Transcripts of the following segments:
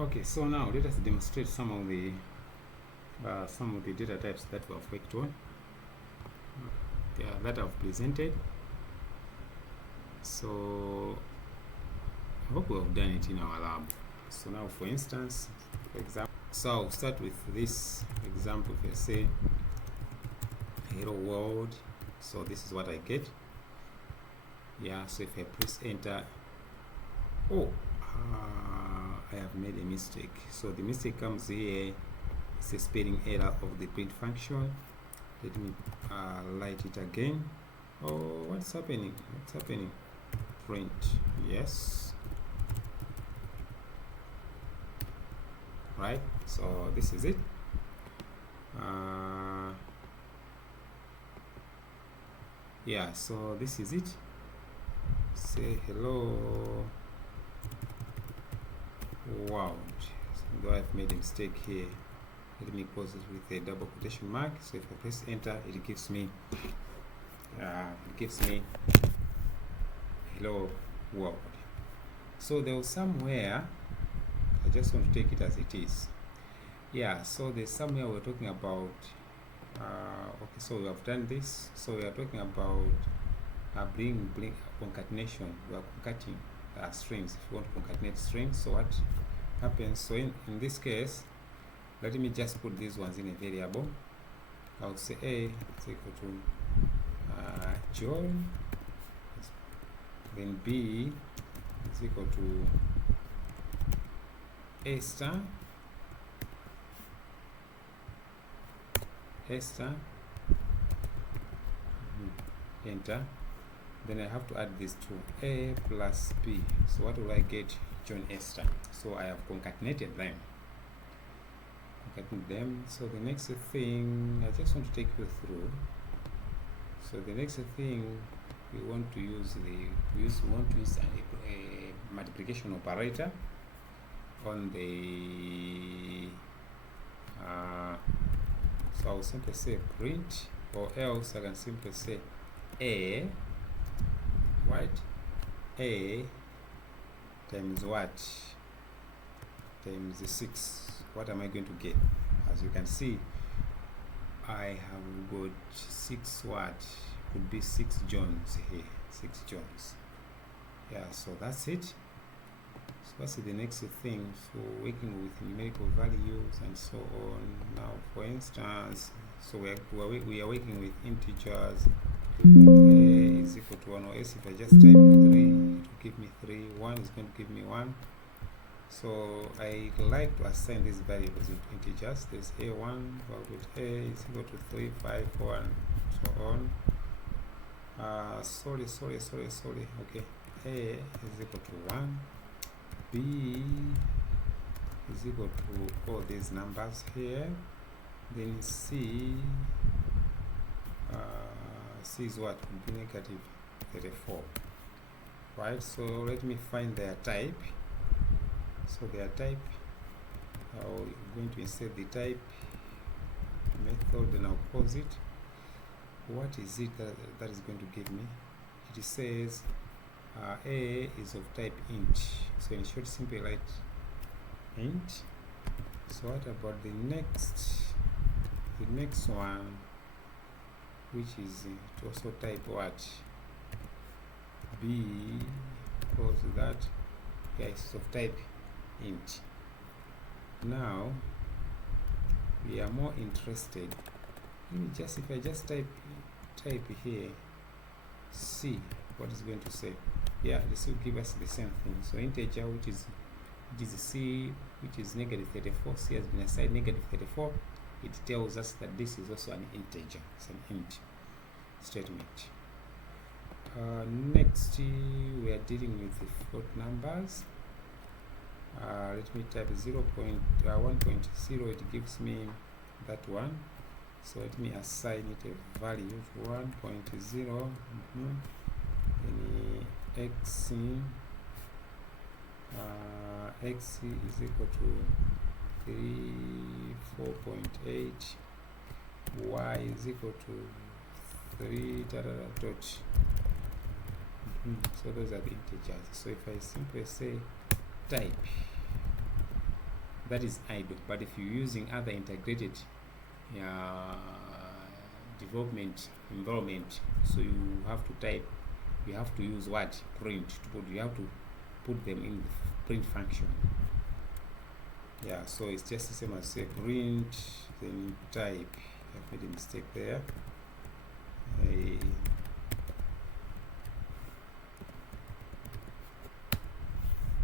Okay, so now let us demonstrate some of the data types that we have worked on, that I've presented. So I hope we have done it in our lab. So now, for instance, for example, so I'll start with this example. If I say hello world, so this is what I get. Yeah, so if I press enter, I have made a mistake. So the mistake comes here. It's a spelling error of the print function. Let me light it again. Oh, what's happening? What's happening? Print. Yes. Right. So this is it. Yeah. So this is it. Say hello world. Though I've made a mistake here, let me close it with a double quotation mark. So if I press enter, it gives me hello world. So there was somewhere, I just want to take it as it is. Yeah, so there's somewhere we're talking about okay, so we have done this. So we are talking about bring concatenation. We are concatenating strings. If you want to concatenate strings, so what happens? So in this case, let me just put these ones in a variable. I would say A is equal to John, then B is equal to Esther, enter. Then I have to add these two, A plus B. So what will I get? John Esther. So I have concatenated them. So the next thing, I just want to take you through. So the next thing, we want to use a multiplication operator on the so I'll simply say print, or else I can simply say A, right? A times what? Times 6. What am I going to get? As you can see, I have got 6 what? Could be 6 Johns here. 6 Johns. Yeah, so that's it. So that's the next thing. So working with numerical values and so on. Now, for instance, so we are working with integers. A is equal to 1, or else if I just type 3, it will give me 3. 1 is going to give me 1. So I like to assign these variables into integers. There's A1, well, with A is equal to 3, 5, 4, and so on. Sorry. Okay, A is equal to 1. B is equal to all these numbers here. Then C is what? Would be negative 34. Right, so let me find their type. So their type, I'm going to insert the type method, and I'll pause it. What is it that is going to give me? It says A is of type int. So in short, simply write int. So what about the next one, which is to also type what? B, close that. Yeah, it's of type int. Now we are more interested. If I just type here C, what is going to say? Yeah, this will give us the same thing. So integer, which is C, which is negative 34. C has been assigned negative 34. It tells us that this is also an integer. It's an int statement. Next, we are dealing with the float numbers. Let me type 1.0. It gives me that one. So let me assign it a value to 1.0. X is equal to 4.8. Y is equal to 3 dot. So those are the integers. So if I simply say type, that is idle. But if you're using other integrated development environment, so you have to use what? Print to put, you have to put them in the print function. Yeah, so it's just the same as say print, then type. I've made a mistake there.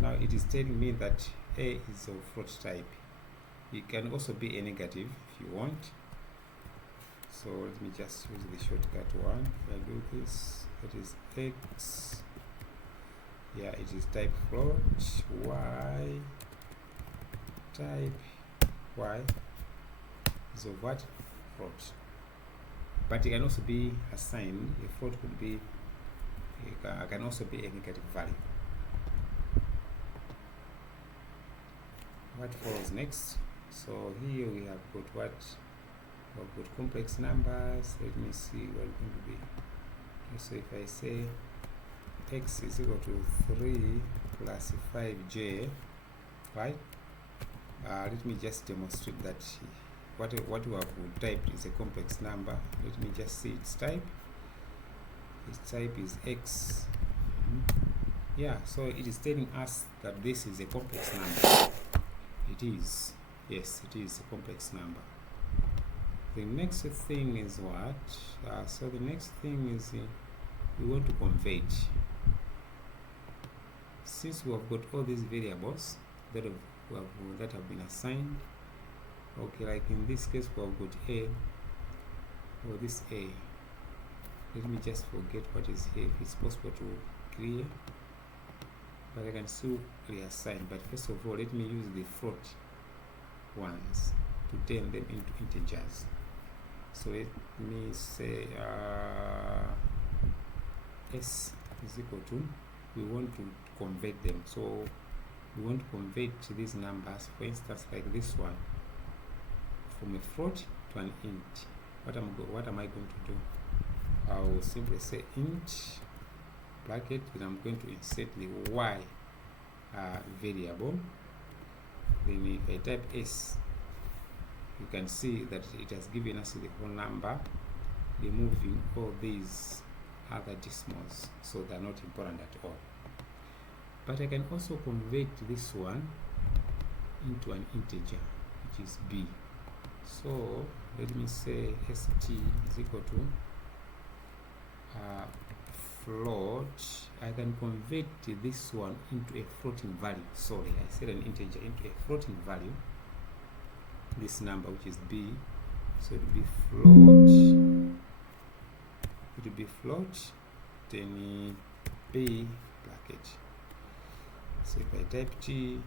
Now it is telling me that A is of float type. It can also be a negative if you want. So let me just use the shortcut one. If I do this, that is X. Yeah, it is type float. Y type Y is of what? Float. But it can also be assigned. A float could be, it can also be a negative value. What follows next? So here we have got what? We've got complex numbers. Let me see what it's going to be. So if I say x is equal to 3 plus 5j, right? Let me just demonstrate that what we have typed is a complex number. Let me just see its type. Its type is x. Yeah, so it is telling us that this is a complex number. It is. Yes, it is a complex number. The next thing is what? So the next thing is we want to convert. Since we have got all these variables that have been assigned, okay, like in this case we have got A, or this A. Let me just forget what is here, if it's possible to clear, but I can still reassign. But first of all, let me use the float ones to turn them into integers. So let me say s is equal to, we want to convert them. So we want to convert these numbers, for instance like this one, from a float to an int. What am I going to do? I will simply say int bracket, then I'm going to insert the y variable. Then if I type s, you can see that it has given us the whole number, removing all these other decimals, so they're not important at all. But I can also convert this one into an integer, which is b. So let me say st is equal to float. I can convert this one into a floating value. Sorry, I said an integer into a floating value. This number, which is b, so it will be float. It will be float, then b bracket. So if I type t,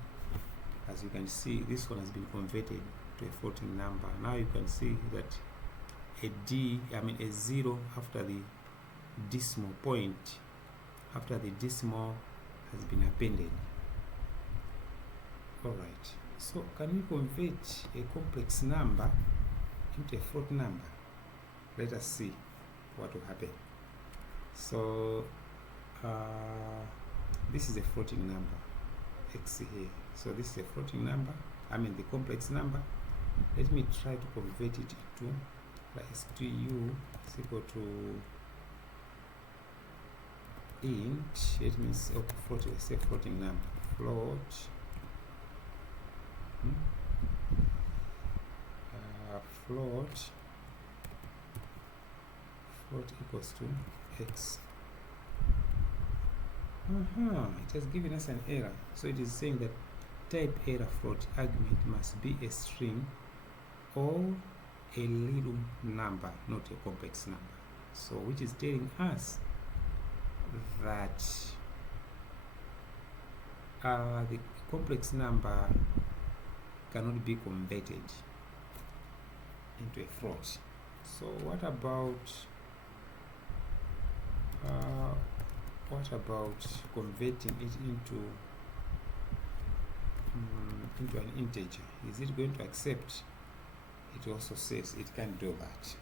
as you can see, this one has been converted to a floating number. Now you can see that a zero after the decimal point, after the decimal has been appended. Alright, so can we convert a complex number into a float number? Let us see what will happen. So this is a floating number, x here. So this is a floating number, the complex number. Let me try to convert it into stu is equal to int. It means float, let's say floating number, float float equals to x. It has given us an error. So it is saying that type error float argument must be a string or a little number, not a complex number. So which is telling us that the complex number cannot be converted into a float. So what about converting it into an integer? Is it going to accept? It also says it can't do that.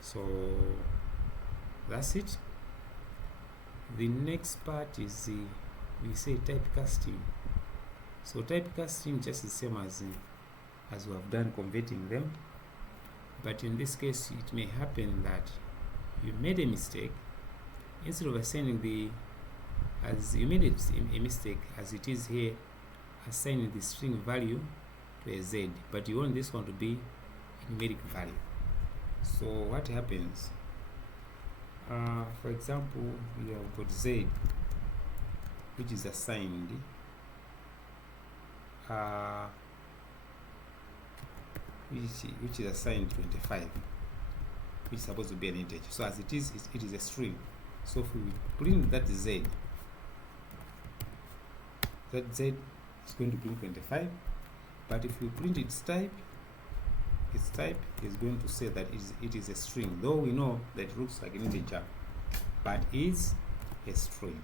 So that's it. The next part is we say typecasting. So typecasting just the same as we have done converting them, but in this case it may happen that you made a mistake. Instead of assigning a mistake as it is here, assigning the string value to a z, but you want this one to be a numeric value. So what happens, for example, we have got z which is assigned which is assigned 25, which is supposed to be an integer. So as it is a string. So if we print that z is going to print 25, but if we print its type is going to say that it is a string, though we know that it looks like an integer, but is a string.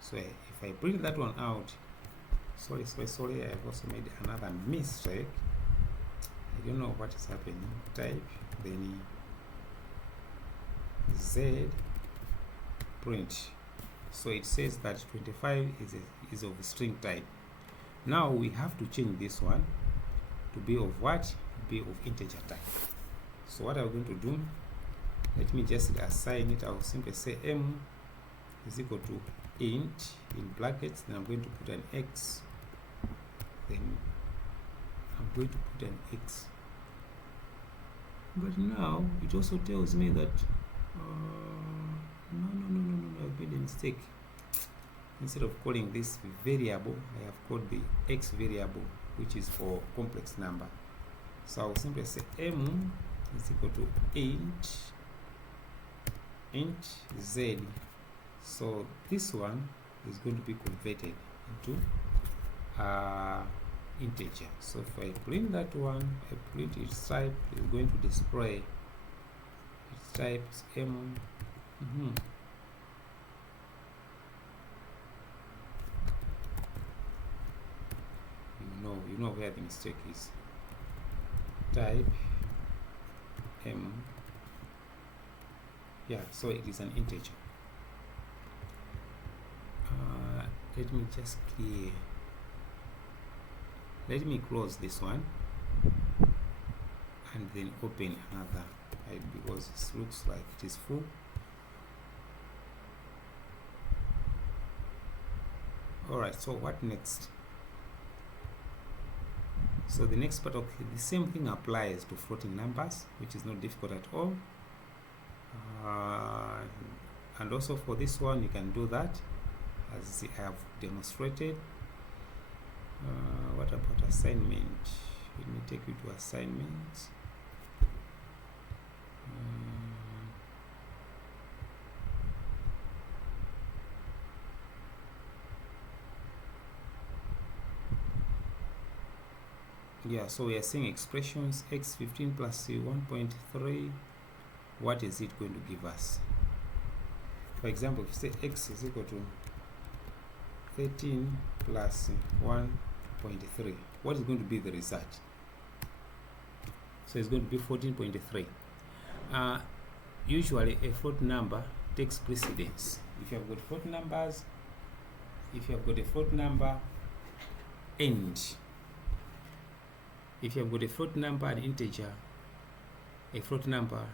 So if I print that one out, sorry, I've also made another mistake. I don't know what is happening. Type, then z print. So it says that 25 is of string type. Now we have to change this one to be of what? Be of integer type. So what I'm going to do, let me just assign it. I'll simply say m is equal to int in brackets, then I'm going to put an x, then I'm going to put an x. But now it also tells me that no, I've made a mistake. Instead of calling this variable, I have called the x variable, which is for complex number. So I'll simply say m is equal to int z. So this one is going to be converted into integer. So if I print that one, I print its type, is going to display its type m. You know where the mistake is. Type m. Yeah, so it is an integer. Let me just clear. Let me close this one and then open another, right, because it looks like it is full. Alright, so what next? So the next part of the same thing applies to floating numbers, which is not difficult at all. And also for this one, you can do that as I have demonstrated. What about assignment? Let me take you to assignment. Yeah, so we are seeing expressions x15 plus 1.3. What is it going to give us? For example, if you say x is equal to 13 plus 1.3, what is going to be the result? So it's going to be 14.3. Usually a float number takes precedence. If you have got float numbers, if you have got a float number and if you have got a float number and integer, a float number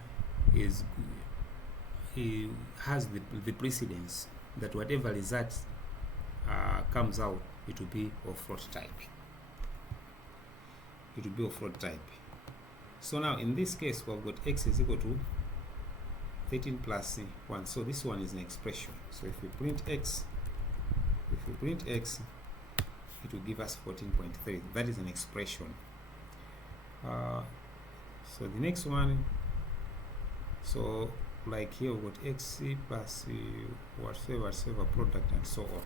has the precedence that whatever result comes out, it will be of float type. It will be of float type. So now in this case, we've got x is equal to 13 plus 1. So this one is an expression. So if we print x, it will give us 14.3. That is an expression. So the next one, so like here we've got x plus whatever product and so on.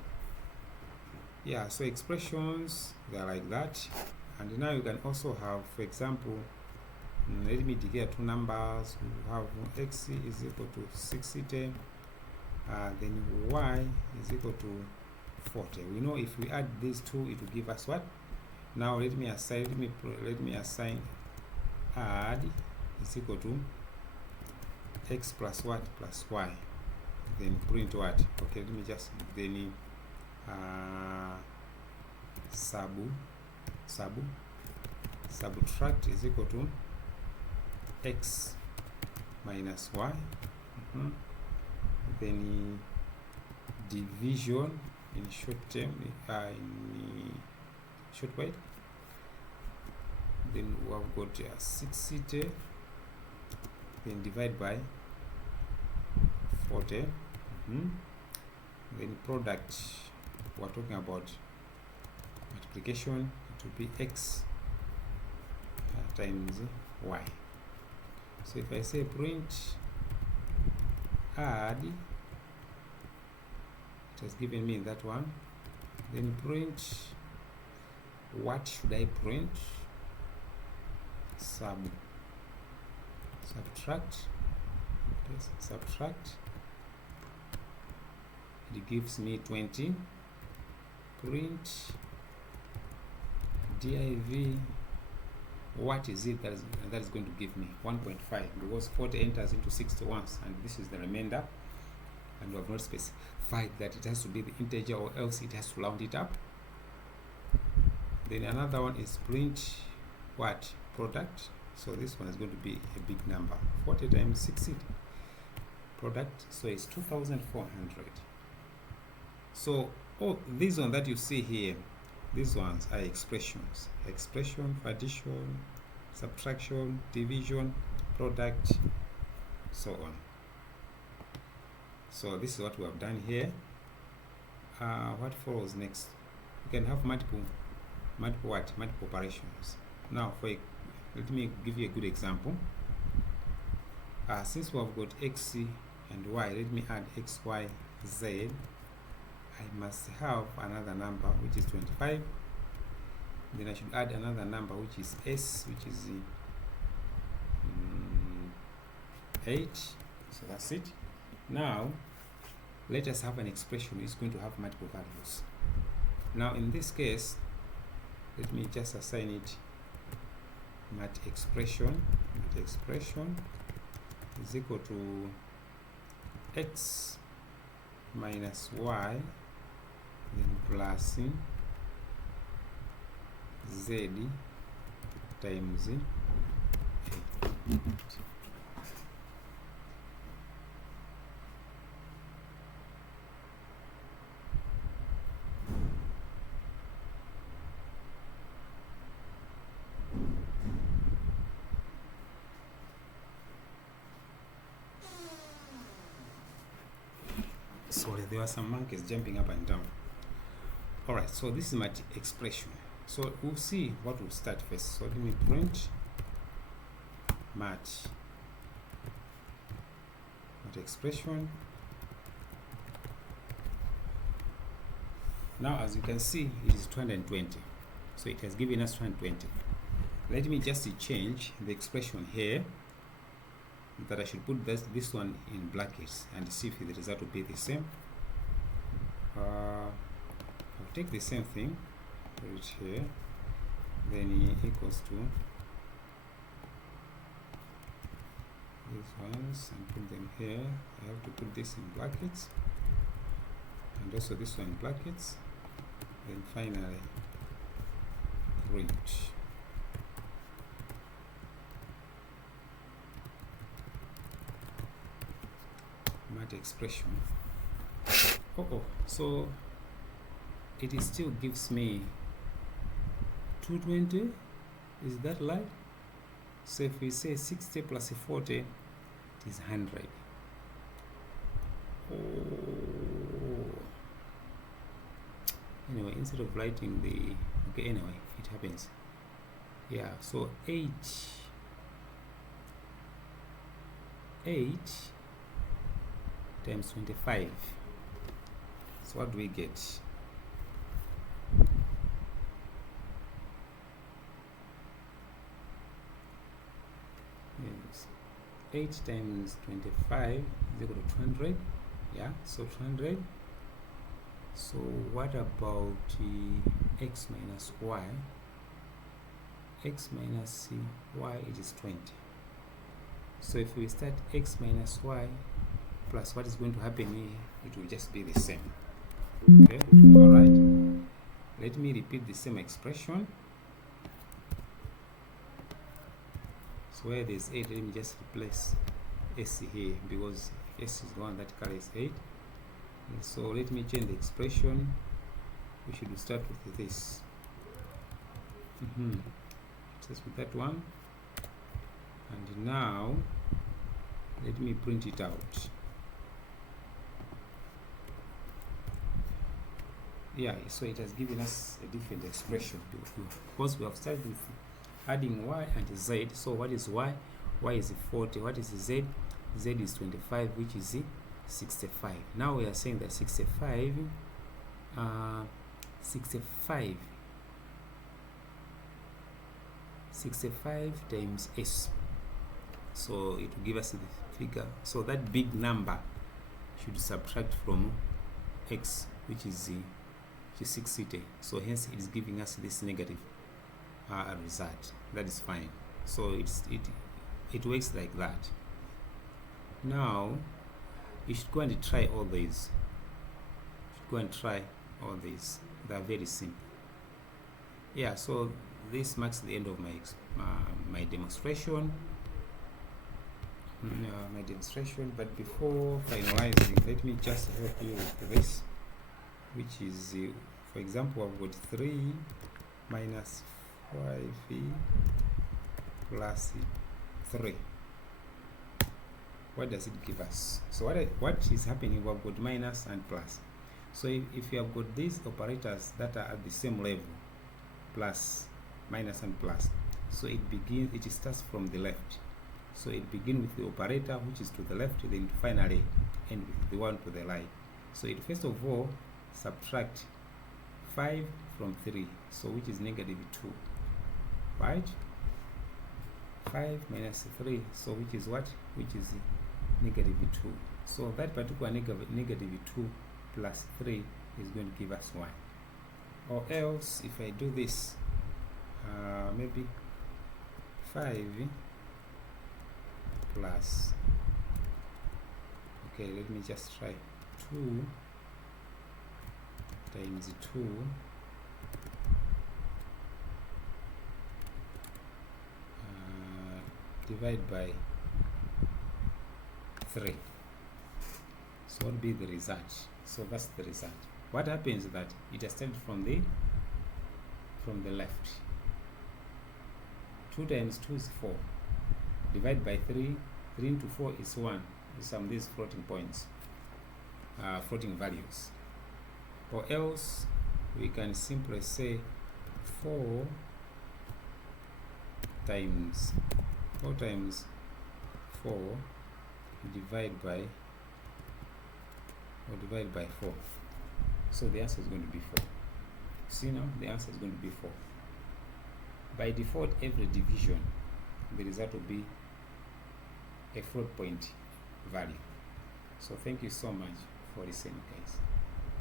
Yeah, so expressions, they are like that. And now you can also have, for example, let me declare two numbers. We have x is equal to 60, then y is equal to 40. We know if we add these two, it will give us what? Now let me assign add is equal to x plus what plus y, then print what? Okay, let me just then subtract is equal to x minus y. Then division in short term, in short way. Then we have got 60, then divide by 40. Then product, we're talking about multiplication, it will be x times y. So if I say print add, it has given me that one. Then print, what should I print? Subtract. Yes, subtract. It gives me 20. Print div, what is it that is going to give me? 1.5, because 40 enters into 60 once, and this is the remainder, and we have not specified that it has to be the integer, or else it has to round it up. Then another one is print what? Product. So this one is going to be a big number, 40 times 60 product, so it's 2,400. So these ones that you see here, these ones are expressions: expression, addition, subtraction, division, product, so on. So this is what we have done here. What follows next? You can have multiple operations. Now let me give you a good example. Since we have got x and y, let me add x, y, z. I must have another number which is 25. Then I should add another number which is s, which is 8. So that's it. Now let us have an expression which is going to have multiple values. Now in this case, let me just assign it mat expression. Mat expression is equal to x minus y, then plus z times 8. Sorry, there were some monkeys jumping up and down. Alright, so this is my expression. So we'll see what will start first. So let me print mat expression. Now as you can see, it is 220. So it has given us 220. Let me just change the expression here, that I should put this one in brackets and see if the result will be the same. I'll take the same thing, put it here, then equals to these ones and put them here. I have to put this in brackets and also this one in brackets, then finally print. Mat expression. So it still gives me 220. Is that right? So if we say 60 plus 40, it is 100. Anyway, instead of writing the anyway, it happens. Yeah, so 8 times 25. So what do we get? Yes, 8 times 25 is equal to 200. Yeah, so 200. So what about x minus y? X minus y, it is 20. So if we start x minus y plus what is going to happen here, it will just be the same. Okay, all right. Let me repeat the same expression. So where there's 8, let me just replace S here, because S is the one that carries 8. And so let me change the expression. We should start with this. Just with that one. And now let me print it out. Yeah, so it has given us a different expression because we have started with adding y and z. So what is y? Y is 40. What is z? Z is 25, which is 65. Now we are saying that 65 times s. So it will give us the figure. So that big number should subtract from x, which is 60. So hence it is giving us this negative result. That is fine. So it works like that. Now you should go and try all these. They are very simple. Yeah, so this marks the end of my demonstration. But before finalizing, let me just help you with this, which is for example, I've got 3 minus 5 plus 3. What does it give us? So what is happening? We've got minus and plus. So if you have got these operators that are at the same level, plus, minus and plus, so it starts from the left. So it begins with the operator which is to the left, then finally end with the one to the right. So it first of all subtract 5 from 3, so which is negative 2, right? 5 minus 3, so which is what? Which is negative 2. So that particular negative 2 plus 3 is going to give us 1. Or else, if I do this, maybe 5 plus, okay, let me just try 2 times 2 divide by 3. So what will be the result? So that's the result. What happens is that it has started from the left. 2 times 2 is 4. Divide by 3. 3 into 4 is 1. Some of these floating points, floating values. Or else we can simply say 4 times 4 divide by 4. So the answer is going to be 4. See now, the answer is going to be 4. By default, every division, the result will be a float point value. So thank you so much for listening, guys.